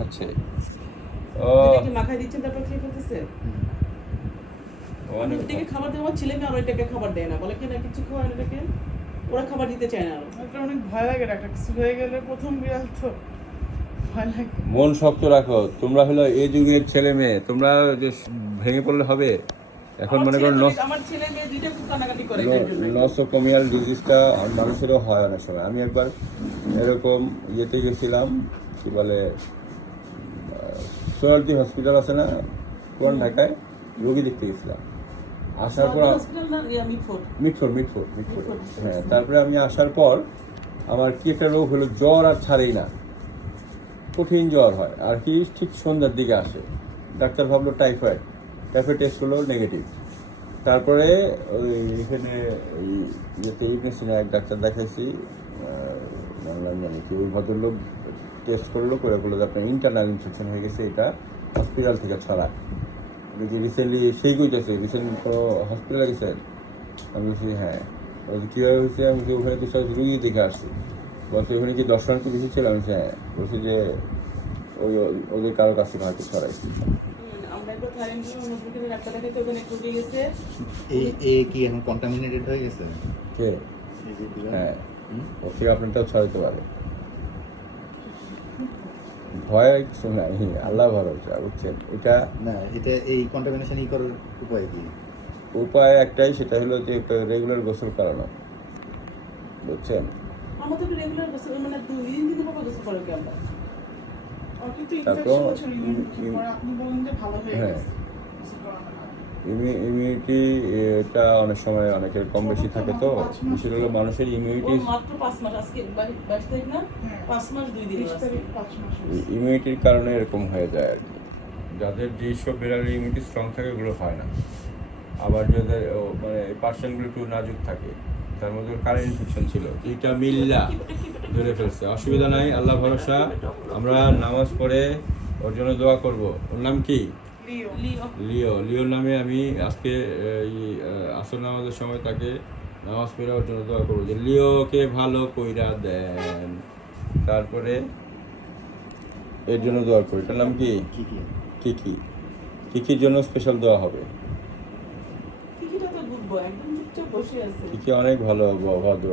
হচ্ছে। ও। এটাকে দিচ্ছেন তারপর খেয়ে ফেলতেছে? আমি ওটাকে খাবার দেওয়া ছেলে মেয়ে আর ওইটাকে খাবার দেয় না। বলে কি না কিছু খাওয়ায় না ওরা খাবার দিতে চায় না আরও। অনেক ভয় লাগে একটা কিছু হয়ে গেলে প্রথম বিড়াল তো। মন শক্ত রাখো। তোমরা হলো এই যুগের ছেলে মেয়ে। তোমরা যে ভেঙে পড়লে হবে। এখন মনে করো। নসোকমিয়াল ডিজিজটা মানুষেরও হয় অনেক সময়। আমি একবার এরকম ইয়েতে গেছিলাম কি বলে সোয়ালটি হসপিটাল আছে না? কোন ঢাকায়। রোগী দেখতে গেছিলাম। আসার পর মিটফোর মিটফোর মিটফোর হ্যাঁ তারপরে আমি আসার পর আমার কি একটা রোগ হলো? জ্বর আর ছাড়েই না। কঠিন জ্বর হয়। আর কি ঠিক সন্ধ্যার দিকে আসে। ডাক্তার ভাবলো টাইফয়েড। টাইফয়েড টেস্ট হলো নেগেটিভ তারপরে ওই এখানে ওই ইবনেসিনা এক ডাক্তার দেখাইছি। জানি কি ওই ভদ্রলোক? টেস্ট করল করে বলল যে আপনার ইন্টারনাল ইনফেকশন হয়ে গেছে এটা হসপিটাল থেকে ছড়া যে রিসেন্টলি সেই কইতেছে রিসেন্ট তো হসপিটালে গেছে। আমি বলছি হ্যাঁ। বলছি কীভাবে হয়েছে? আমি বলছি ওখানে তো সব রুগী দেখে আসছি। বলছি ওখানে কি দশ রান বেশি ছিল? আমি হ্যাঁ। বলছি যে ওই ওদের কারও কাছে হয়তো ছড়াইছি। কি এখন কন্টামিনেটেড হয়ে গেছে? যে? হ্যাঁ। আপনারটাও ছড়াইতে পারে। ভয় কিছু নাই আল্লাহ ভরসা বুঝছেন? এটা না এটা এই কন্টামিনেশন ই করার উপায় কি? উপায় একটাই সেটা হলো যে রেগুলার গোসল করানো বুঝছেন? আমাদের রেগুলার গোসল মানে দুই দিন দিন পর গোসল করে আমরা আর কিন্তু তারপর ইনফেকশন হচ্ছে আপনি বলেন যে ভালো হয়ে হ্যাঁ। গেছে না। ইমিউনিটি এটা অনেক সময় অনেকের কম বেশি থাকে তো। বিশেষ হলো মানুষের ইমিউনিটি মাত্র পাঁচ মাস আজকে বাইশ বাইশ তারিখ না? হ্যাঁ। ইমিউনিটির কারণে এরকম হয়ে যায় আর কি। যাদের যেসব বিড়ালের ইমিউনিটি স্ট্রং থাকে ওগুলো হয় না। আবার যাদের ও, মানে পার্সেন্টগুলো একটু নাজুক থাকে তার মধ্যে কারেন্ট ইনফেকশন ছিল। এটা মিল্লা ধরে ফেলছে। অসুবিধা নাই আল্লাহ ভরসা। আমরা নামাজ পড়ে ওর জন্য দোয়া করব। ওর নাম কি? লিও লিও নামে আমি আজকে এই আসর নামাজের সময় তাকে নামাজ পড়ে ওর জন্য দোয়া করব যে লিওকে ভালো কইরা দেন। তারপরে এর জন্য দোয়া করি। এটার নাম কি? কি কি কিকি কিকির জন্য স্পেশাল দোয়া হবে। কিকিটা তো বুঝব একদম চুপচাপ বসে আছে। কিকি অনেক ভালো ভদ্র